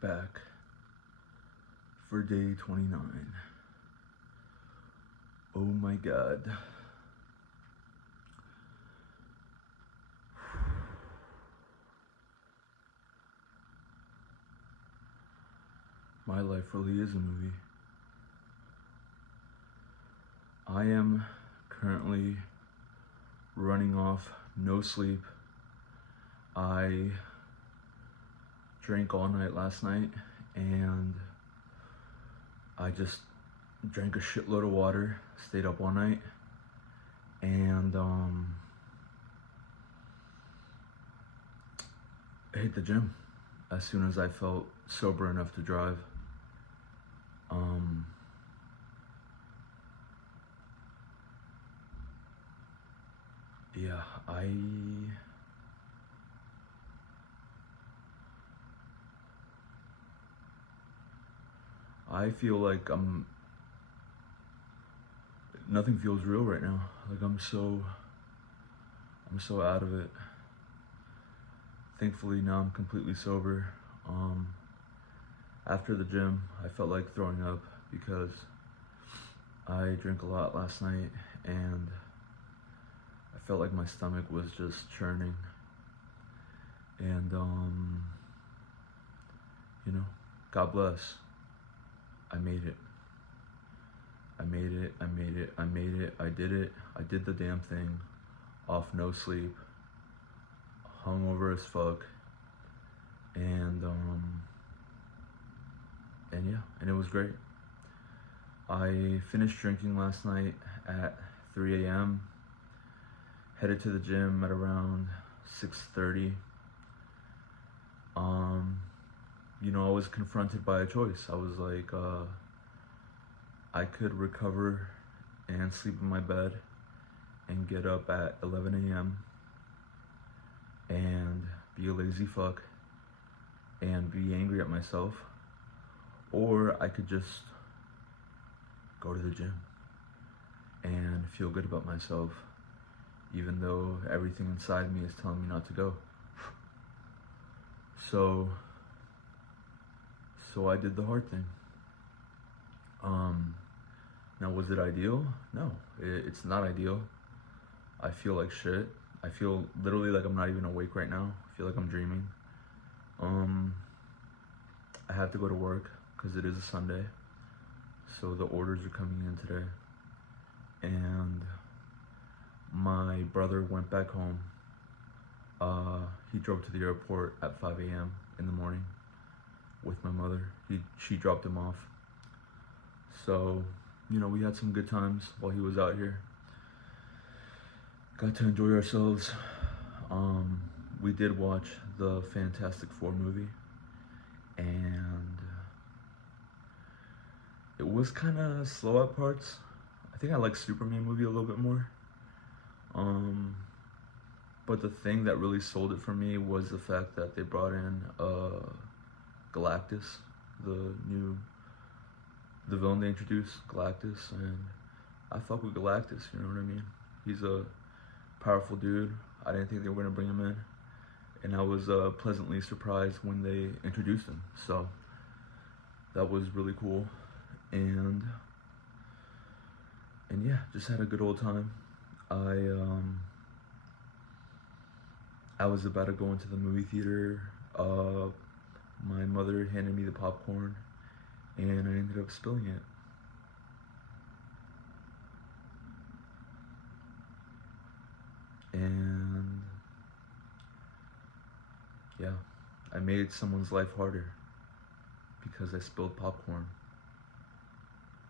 back for day 29. Oh my god. My life really is a movie. I am currently running off no sleep. I drank all night last night and I just drank a shitload of water, stayed up all night, and I hit the gym as soon as I felt sober enough to drive. Yeah, I feel like nothing feels real right now. Like I'm so out of it. Thankfully now I'm completely sober. After the gym, I felt like throwing up because I drank a lot last night and I felt like my stomach was just churning. And you know, God bless. I made it. I made it. I made it. I made it. I did it. I did the damn thing. Off no sleep. Hungover as fuck. And yeah, and it was great. I finished drinking last night at 3 a.m. Headed to the gym at around 6:30. You know, I was confronted by a choice. I was like, I could recover and sleep in my bed and get up at 11 a.m. and be a lazy fuck and be angry at myself, or I could just go to the gym and feel good about myself, even though everything inside me is telling me not to go. So I did the hard thing. Now, was it ideal? No, it's not ideal. I feel like shit. I feel literally like I'm not even awake right now. I feel like I'm dreaming. I have to go to work because it is a Sunday. So the orders are coming in today. And my brother went back home. He drove to the airport at 5 a.m. in the morning with my mother. She dropped him off. So, you know, we had some good times while he was out here. Got to enjoy ourselves. We did watch the Fantastic Four movie, and it was kind of slow at parts. I think I like Superman movie a little bit more. But the thing that really sold it for me was the fact that they brought in Galactus, the villain they introduced, Galactus, and I fuck with Galactus, you know what I mean? He's a powerful dude. I didn't think they were gonna bring him in, and I was pleasantly surprised when they introduced him. So that was really cool, and yeah, just had a good old time. I was about to go into the movie theater. My mother handed me the popcorn, and I ended up spilling it. And yeah, I made someone's life harder because I spilled popcorn.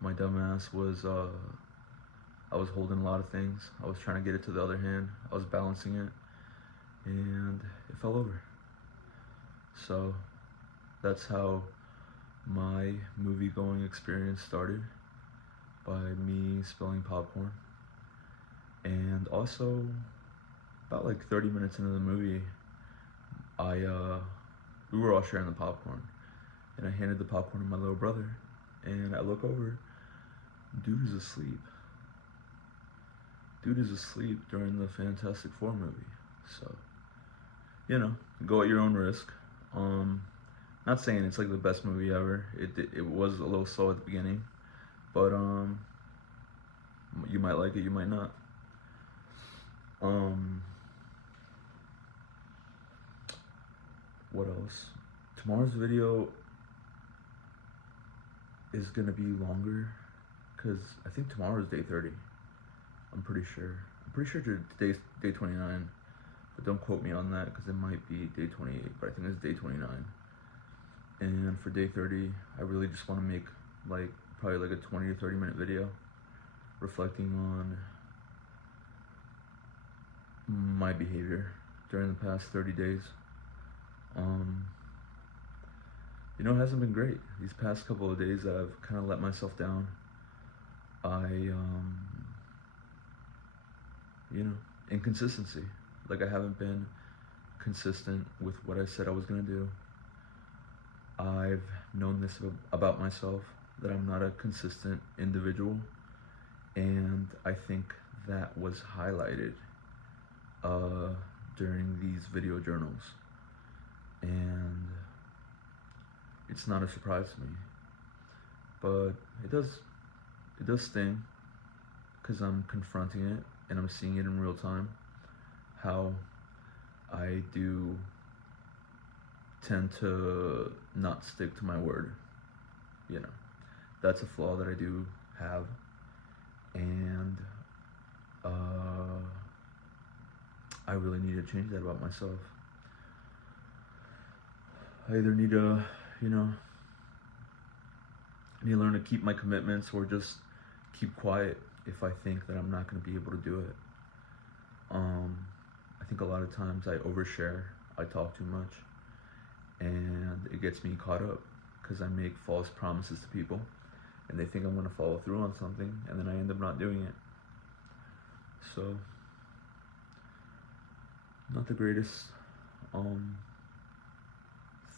My dumbass was, I was holding a lot of things. I was trying to get it to the other hand. I was balancing it, and it fell over. So that's how my movie going experience started, by me spilling popcorn. And also, about like 30 minutes into the movie, we were all sharing the popcorn, and I handed the popcorn to my little brother, and I look over, dude is asleep. Dude is asleep during the Fantastic Four movie. So, you know, go at your own risk. Not saying it's like the best movie ever. It was a little slow at the beginning, but you might like it, you might not. What else? Tomorrow's video is gonna be longer, cause I think tomorrow is day 30. I'm pretty sure. I'm pretty sure today's day 29, but don't quote me on that because it might be day 28. But I think it's day 29. And for day 30, I really just want to make like probably like a 20 or 30 minute video reflecting on my behavior during the past 30 days. You know, it hasn't been great. These past couple of days, I've kind of let myself down. You know, inconsistency. Like I haven't been consistent with what I said I was gonna do. I've known this about myself, that I'm not a consistent individual, and I think that was highlighted during these video journals, and it's not a surprise to me, but it does sting, because I'm confronting it and I'm seeing it in real time, how I do tend to not stick to my word. You know, that's a flaw that I do have, and I really need to change that about myself. I either need to, you know, I need to learn to keep my commitments, or just keep quiet if I think that I'm not going to be able to do it. I think a lot of times I overshare, I talk too much, and it gets me caught up because I make false promises to people and they think I'm going to follow through on something, and then I end up not doing it. So, not the greatest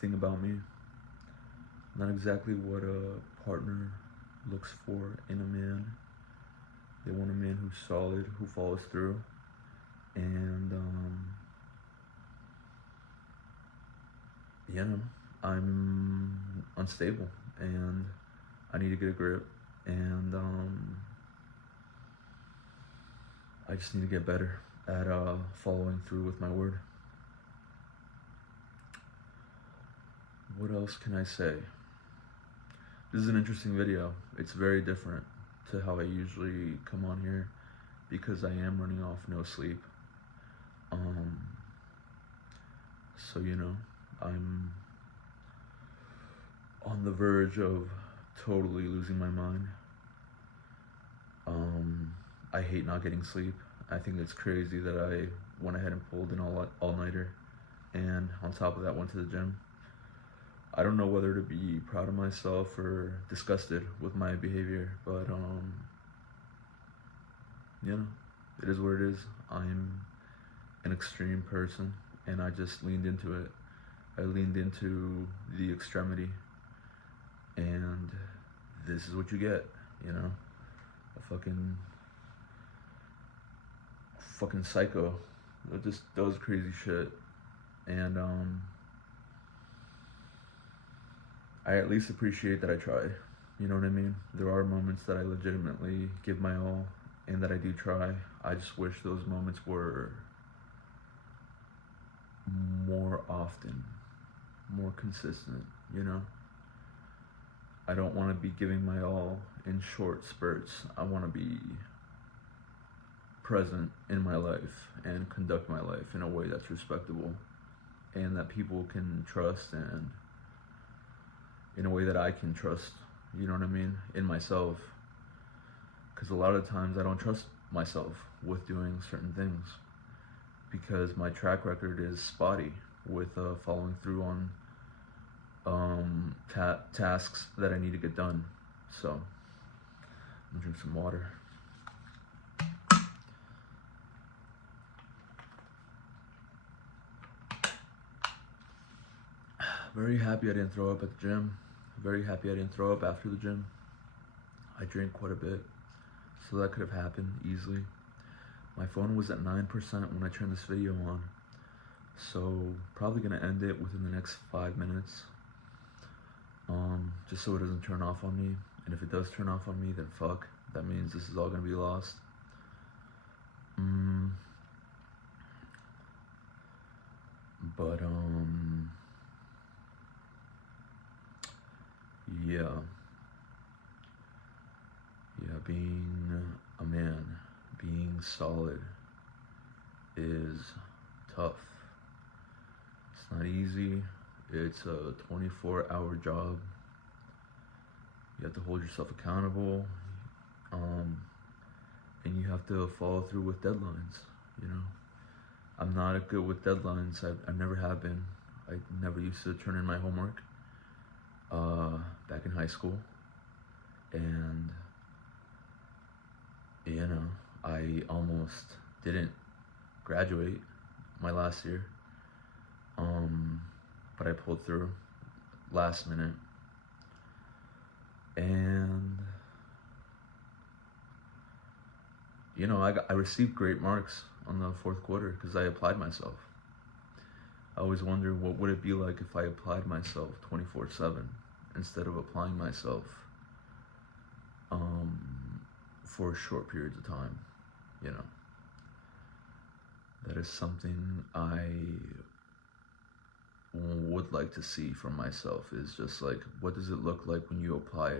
thing about me. Not exactly what a partner looks for in a man. They want a man who's solid, who follows through, and you know, I'm unstable and I need to get a grip, and I just need to get better at following through with my word. What else can I say? This is an interesting video. It's very different to how I usually come on here because I am running off no sleep. So, you know, I'm on the verge of totally losing my mind. I hate not getting sleep. I think it's crazy that I went ahead and pulled an all-nighter, and on top of that went to the gym. I don't know whether to be proud of myself or disgusted with my behavior, but you know, it is what it is. I'm an extreme person, and I just leaned into it. I leaned into the extremity, and this is what you get, you know? A fucking psycho that just does crazy shit. And I at least appreciate that I tried. You know what I mean? There are moments that I legitimately give my all and that I do try. I just wish those moments were more often, more consistent, you know? I don't want to be giving my all in short spurts. I want to be present in my life and conduct my life in a way that's respectable and that people can trust, and in a way that I can trust, you know what I mean, in myself. Because a lot of times I don't trust myself with doing certain things because my track record is spotty with following through on tasks that I need to get done. So, I'm gonna drink some water. Very happy I didn't throw up at the gym. Very happy I didn't throw up after the gym. I drank quite a bit, so that could have happened easily. My phone was at 9% when I turned this video on, so probably gonna end it within the next 5 minutes. just so it doesn't turn off on me. And if it does turn off on me, then fuck. That means this is all gonna be lost. But yeah, being a man, being solid is tough. It's not easy. It's a 24-hour job. You have to hold yourself accountable, and you have to follow through with deadlines. You know, I'm not good with deadlines. I never have been. I never used to turn in my homework back in high school, and you know, I almost didn't graduate my last year, but I pulled through last minute, and you know, I received great marks on the fourth quarter because I applied myself. I always wonder what would it be like if I applied myself 24/7 instead of applying myself for short periods of time. You know, that is something I would like to see from myself, is just like, what does it look like when you apply